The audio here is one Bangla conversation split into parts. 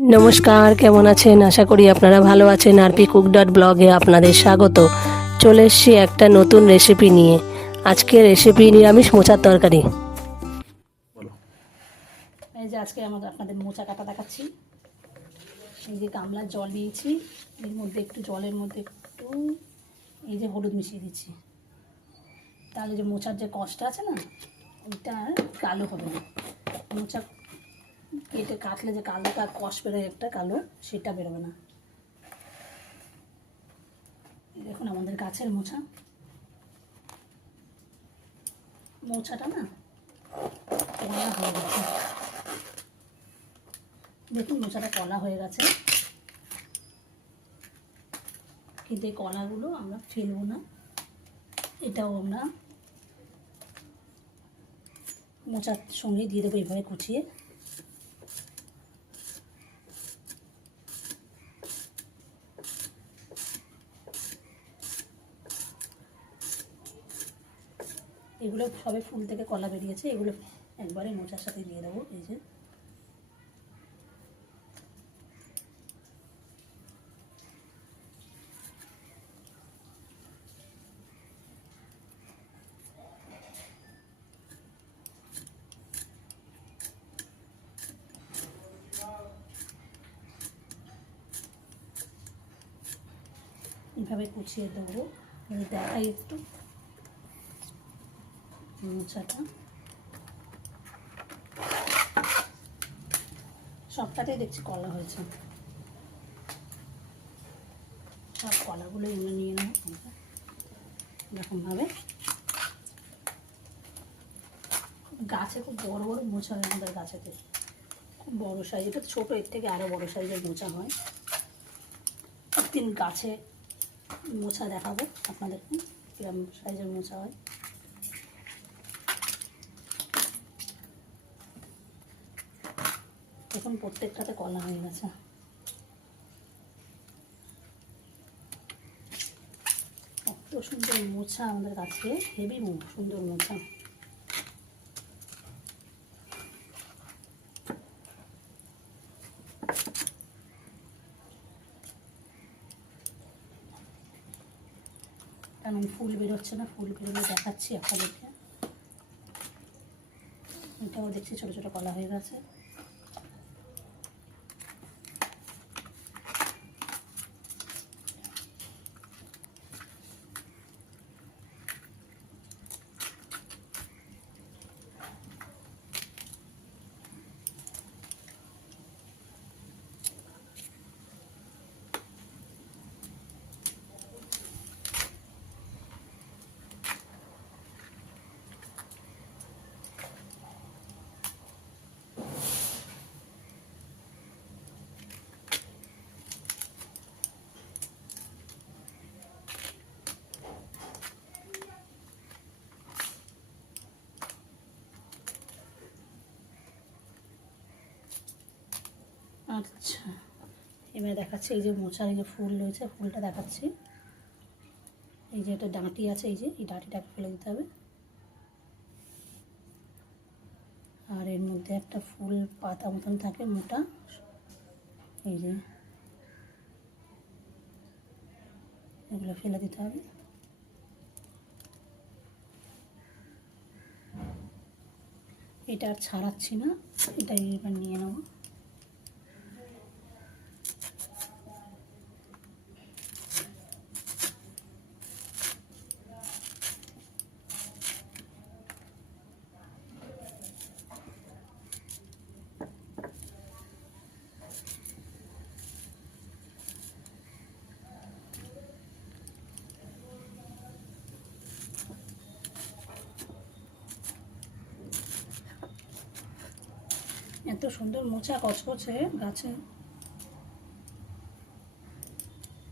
নমস্কার, কেমন আছেন? আশা করি আপনারা ভালো আছেন। আরপি কুক ডট ব্লগে আপনাদের স্বাগত। চলে এসেছি একটা নতুন রেসিপি নিয়ে। আজকের রেসিপি নিরামিষ মোচার তরকারি। এই যে আজকে আমাদের আপনাদের মোচা কাটা দেখাচ্ছি। এই যে গামলার জল নিয়েছি এর মধ্যে একটু জলের মধ্যে একটু এই যে হলুদ মিশিয়ে দিচ্ছি। তাহলে যে মোচার যে কষ্ট আছে না, ওইটা আর কালো হবে মোচা কেটে কাটলে যে কালো কার কষ বেরোয় একটা কালো, সেটা বেরোবে না। দেখুন আমাদের গাছের মোছা। মোছাটা না কলা হয়ে গেছে। দেখুন মোছাটা কলা হয়ে গেছে। কিন্তু এই কলাগুলো আমরা ফেলব না। এটাও আমরা মোচার সঙ্গে দিয়ে দেবো এইভাবে কুচিয়ে। এগুলো সবে ফুল থেকে কলা বেরিয়েছে, এগুলো একবারে মোচার সাথে দিয়ে দেবো, এই যে। এইভাবে কুচিয়ে দেবো দেখাই একটু। মোচাটা সবটাতেই দেখছি কলা হয়েছে। সব কলাগুলো এমনি নিয়ে নেব। এরকমভাবে। গাছে খুব বড় বড় মোচা হয় আমাদের গাছেতে। খুব বড় সাইজ এটা ছোটো, এর থেকে আরও বড় সাইজের মোচা হয়। একদিন গাছে মোচা দেখাবো আপনাদেরকে, কিরম সাইজের মোচা হয়। দেখুন প্রত্যেকটাতে কলা হয়ে গেছে। এত সুন্দর মোছা আমাদের কাছে হেভি সুন্দর মোছা। কারণ ফুল বেরোচ্ছে না, ফুল বেরোলে দেখাচ্ছি আপনাদেরকে। এটাও দেখছি ছোটো ছোটো কলা হয়ে গেছে। আচ্ছা। এবারে দেখাচ্ছি এই যে মোচার এই যে ফুল রয়েছে, ফুলটা দেখাচ্ছি। এই যে একটা ডাঁটি আছে, এই যে, এই ডাঁটিটাকে ফেলে দিতে হবে। আর এর মধ্যে একটা ফুল পাতা মতন থাকে, মোটা। এই যে, এগুলো ফেলে দিতে হবে। এটা আর ছাড়াচ্ছি না এটা এবার নিয়ে নেব। এত সুন্দর মোচা কচকচে গাছে।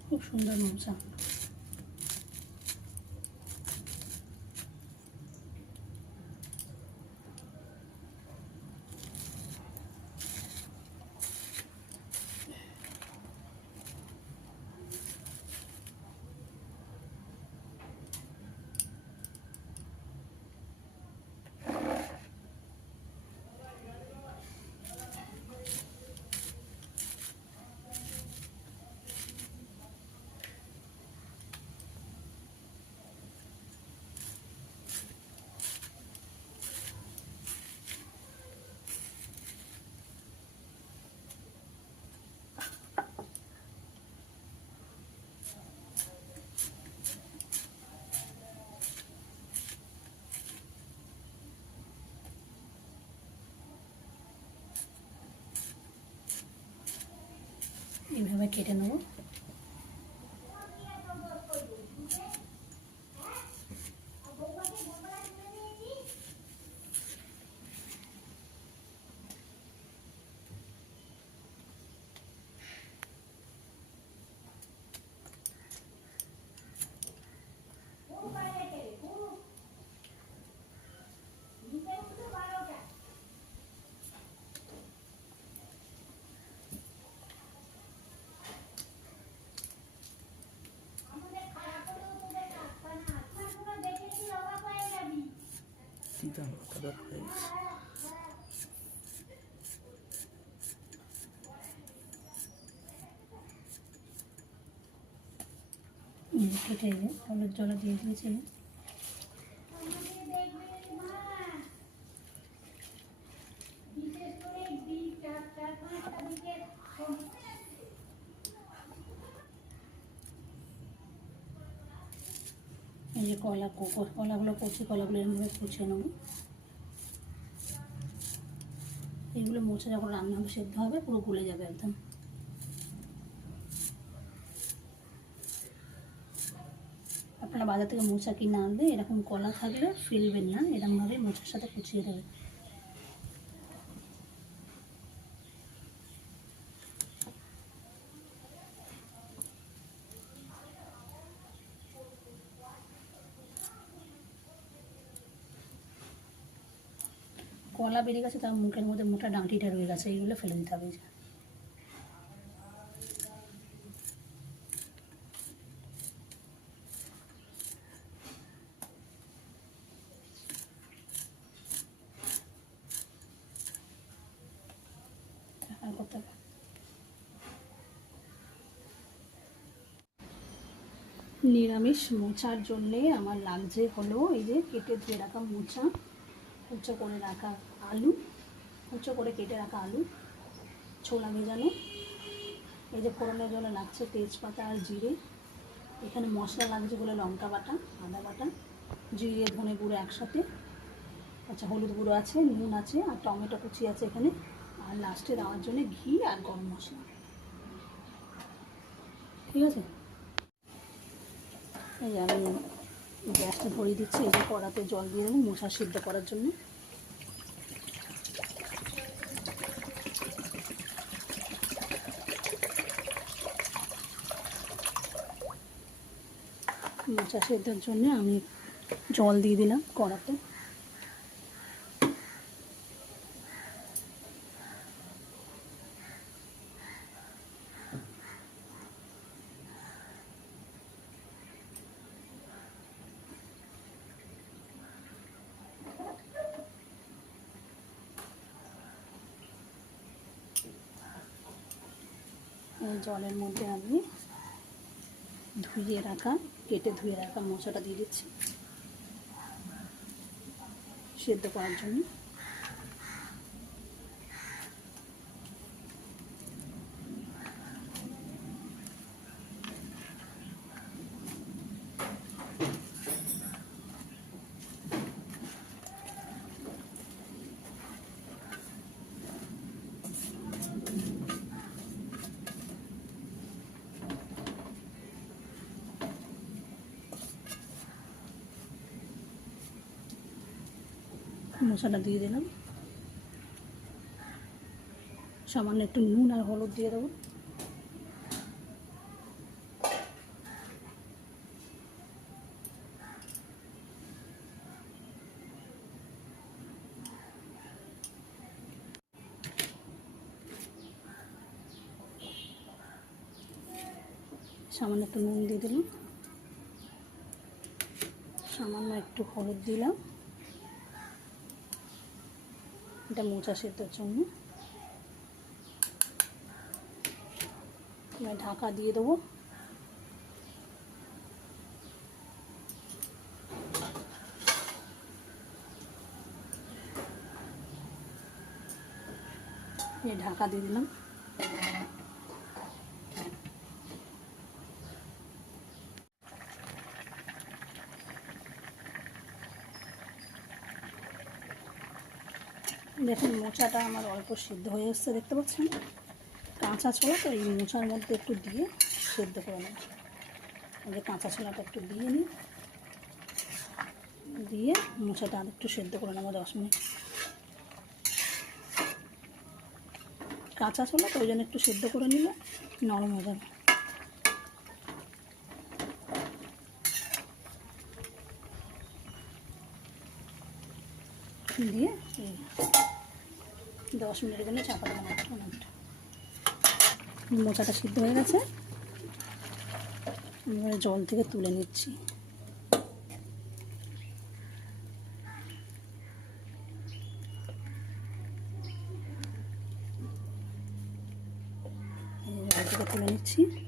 খুব সুন্দর মোচা। এইভাবে কেটে নেব। এই যে কেটে এই যে হলুদ জলে দিয়ে দিয়েছি যে কলা কলাগুলো কচি কলাগুলো এরমভাবে কুচিয়ে নেব। এইগুলো মোচা যখন রান্না হবে, সেদ্ধ হবে, পুরো গলে যাবে একদম। আপনারা বাজার থেকে মোচা কিনে আনবে এরকম কলা থাকলে ফেলবেন না এরকমভাবে মোচার সাথে কুচিয়ে দেবেন কলা বেরিয়ে গেছে, তার মুখের মধ্যে মোটা ডাঁটিটা রয়ে গেছে, এইগুলো ফেলে দিতে হবে। নিরামিষ মোচার জন্যে আমার লাগছে হলো এই যে কেটে ধুয়ে রাখা মোচা কুচো করে রাখা আলু, কুচো করে কেটে রাখা আলু, ছোলা ভেজানো, এই যে ফোড়নের জন্য লাগছে তেজপাতা আর জিরে, এখানে মশলা লাগছে বলে লঙ্কা বাটা, আদা বাটা, জিরে, ধনে গুঁড়ো একসাথে আচ্ছা হলুদ গুঁড়ো আছে, নুন আছে আর টমেটো কুচি আছে এখানে, আর লাস্টে দেওয়ার জন্য ঘি আর গরম মশলা। ঠিক আছে? এই আমি গ্যাসটা ধরিয়ে দিচ্ছি, এই যে কড়াতে জল দিয়ে দেবো মশা সিদ্ধ করার জন্য। মোচা সেদ্ধর জন্য আমি জল দিয়ে দিলাম কড়াতে। জলের মধ্যে আমি ধুয়ে রাখা কেটে ধুয়ে রাখা মশলাটা দিয়ে দিচ্ছি। সেদ্ধ করার জন্য। মশলা দিয়ে দিলাম। সামান্য একটু নুন আর হলুদ দিয়ে দেবো। সামান্য একটু নুন দিয়ে দিলাম। সামান্য একটু হলুদ দিলাম। এটা মোচা সেদ্ধর জন্য। ঢাকা দিয়ে দেবো। ঢাকা দিয়ে দিলাম দেখুন মোচাটা আমার অল্প সিদ্ধ হয়ে এসছে, দেখতে পাচ্ছেন? কাঁচা ছোলা, তো এই মোচার মধ্যে একটু দিয়ে সেদ্ধ করে নেব। যে কাঁচা ছোলাটা একটু দিয়ে নিই। দিয়ে মোচাটা আর একটু সেদ্ধ করে নেব দশ মিনিট। কাঁচা ছোলা, তো ওই জন্য একটু সেদ্ধ করে নিলে নরম হয়ে যাবে। দিয়ে দশ মিনিটের জন্য চাপা অনেকটা। মোচাটা সিদ্ধ হয়ে গেছে। আমি জল থেকে তুলে নিচ্ছি। থেকে তুলে নিচ্ছি।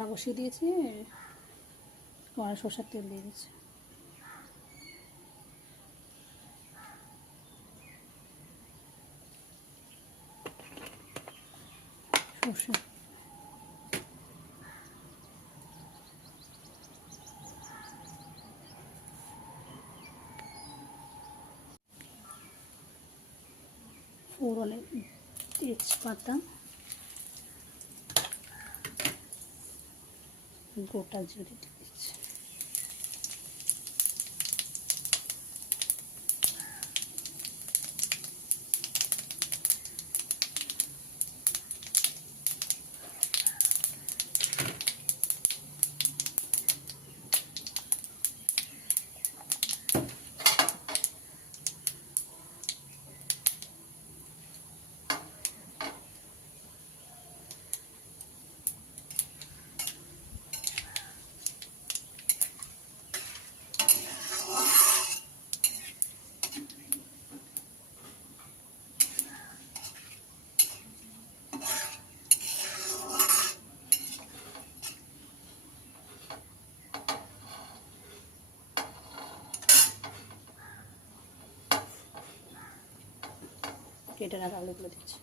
কড়া বসিয়ে দিয়েছি কড়া সর্ষের তেল দিয়ে দিচ্ছি। সর্ষে। তেজপাতা। গোটা জিরে দিচ্ছি কেটে রাখা আলুগুলো দিচ্ছি।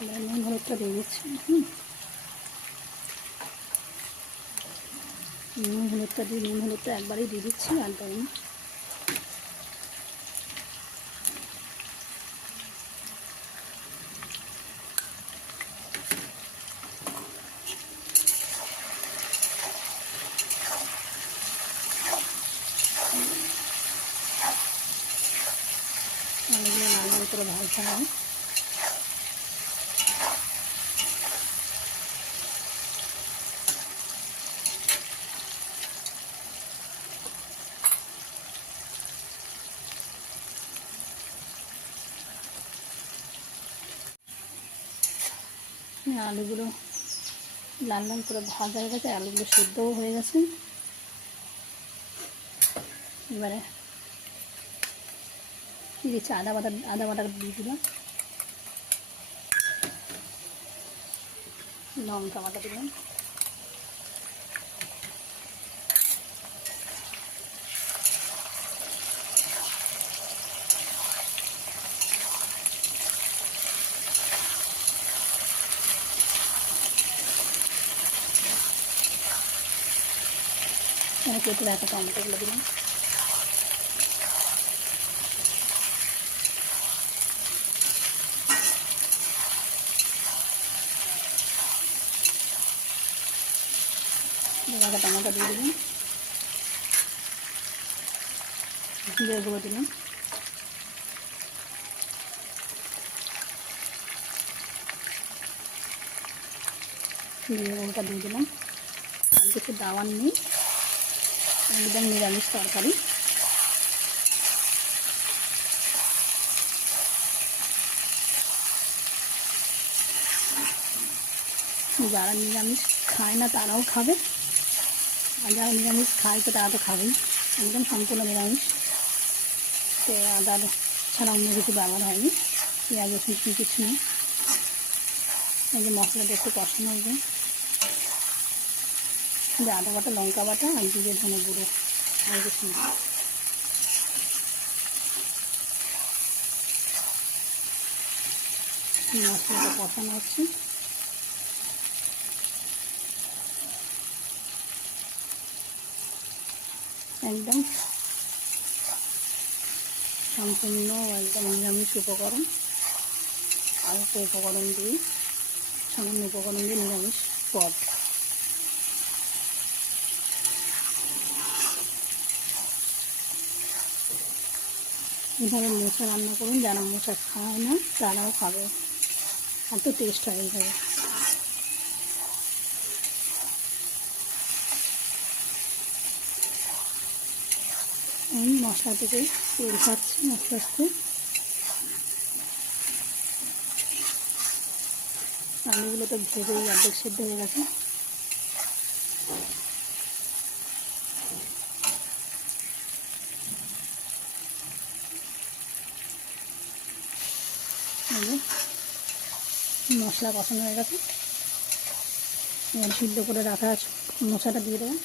এবার নুন হলুদটা দিয়ে দিচ্ছি। নুন হলুদটা দিয়ে নুন একবারেই দিয়ে দিচ্ছি আর দেবো না আলুগুলো লাল লাল করে ভাজতে হবে আলুগুলো লাল লাল করে ভাজা হয়ে গেছে, আলুগুলো সেদ্ধও হয়ে গেছে। এবারে কী দিচ্ছি আদা বাটার আদা বাটার দিয়ে দিলাম। লঙ্কা বাটা দিলাম। এখানে কেটে রাখা টমেটোগুলো দিলাম। রাখা টমেটো দিয়ে দিলাম। জিরেগুলো দিলাম। জিরে লঙ্কা দিয়ে দিলাম। আর কিছু দাওয়ার নেই। একদম নিরামিষ তরকারি। যারা নিরামিষ খায় না, তারাও খাবে। আর যারা নিরামিষ খায়, তো তারা তো খাবেই। একদম সম্পূর্ণ নিরামিষ। তো আদার ছাড়া অন্য কিছু ব্যবহার হয়নি। পেঁয়াজ রসুন, কিছু নেই। এই যে মশলাটা একটু কষানো হবে যে আদা বাটা, লঙ্কা বাটা আর জিরে ধনে গুঁড়ো। আর কিছু মশলাটা কষানো হচ্ছে। একদম সম্পূর্ণ একদম নিরামিষ উপকরণ। অল্প উপকরণ দিয়ে, সামান্য উপকরণ দিয়ে নিরামিষ পদ। এভাবে মোচা রান্না করুন, যারা মোচা খায় না, তারাও খাবে। এত টেস্ট হয় এইভাবে আমি মশলা থেকে তেল খাচ্ছি আস্তে আস্তে আলুগুলো তো ভেবেই অর্ধেক সেদ্ধ হয়ে গেছে। যে মশলা কষানো হয়ে গেছে। সিদ্ধ করে রাখা মশলাটা দিয়ে দেবেন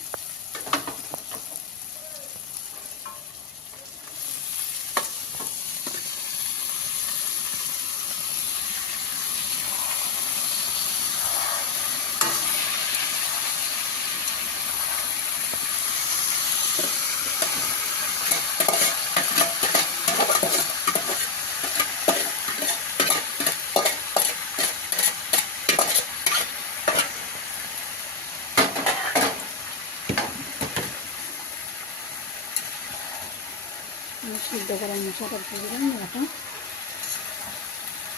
সিদ্ধ করার মশলাটা দিয়ে দিলাম এখন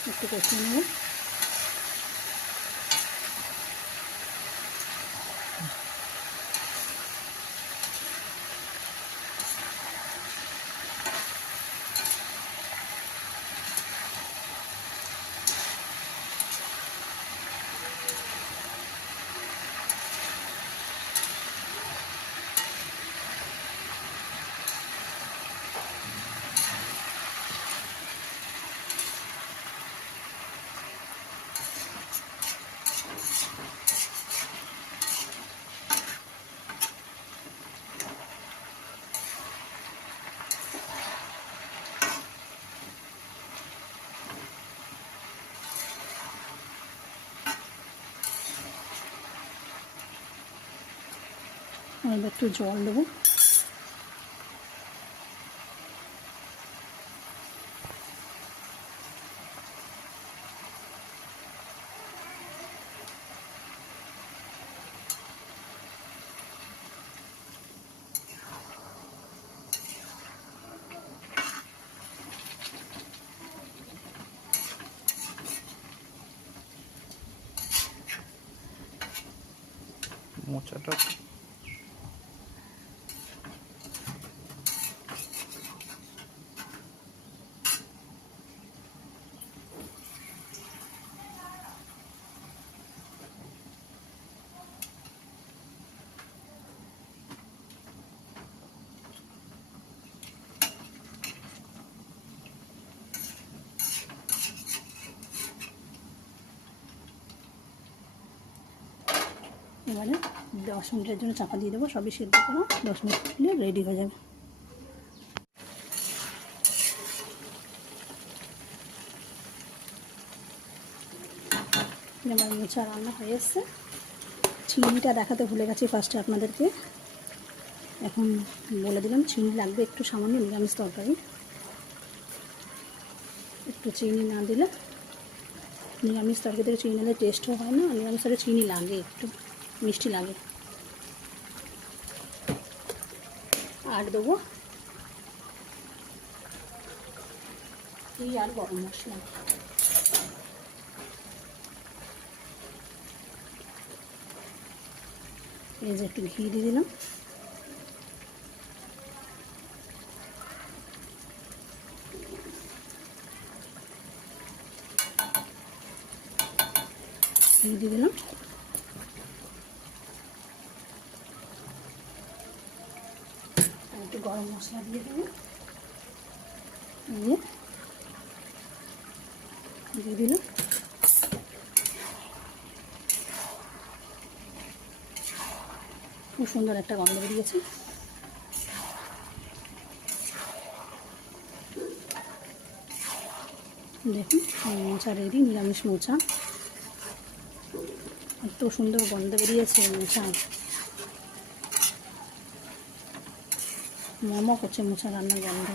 একটু কষিয়ে নেব। এবার একটু জল দেবো। মোচাটা এবারে দশ মিনিটের জন্য চাপা দিয়ে দেবো, সবই সিদ্ধ করো, দশ মিনিট ফুটলে রেডি হয়ে যাবে। আমার মোচা রান্না হয়ে এসছে। চিংড়িটা দেখাতে ভুলে গেছি ফার্স্টে আপনাদেরকে। এখন বলে দিলাম চিনি লাগবে একটু সামান্য নিরামিষ তরকারি। একটু চিনি না দিলে, নিরামিষ তরকারি থেকে চিনি দিলে টেস্টও হয় না, নিরামিষ তরকারি চিনি লাগে একটু। মিষ্টি লাগে। আর দেবো? এই আর গরম মশলা। এই যে একটু ঘি দিয়ে দিলাম। ঘি দিয়ে দিলাম আর একটু গরম মশলা দিয়ে দেবো। দিয়ে দিয়ে দিলাম। খুব সুন্দর একটা গন্ধ বেরিয়েছে। দেখুন, মোচা রেডি নিরামিষ মোচা। এত সুন্দর গন্ধ বেরিয়েছে মোচা মোমো করছে মোচা রান্নার গন্ধ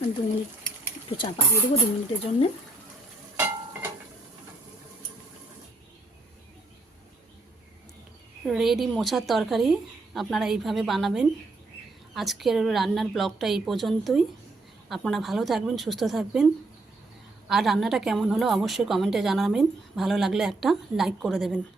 আর দু মিনিট একটু চাপা দিয়ে দেবো দু মিনিটের জন্যে। রেডি মোচার তরকারি আপনারা এইভাবে বানাবেন। আজকের রান্নার ব্লগটা এই পর্যন্তই। আপনারা ভালো থাকবেন, সুস্থ থাকবেন। আর রান্নাটা কেমন হলো অবশ্যই কমেন্টে জানাবেন। ভালো লাগলে একটা লাইক করে দেবেন।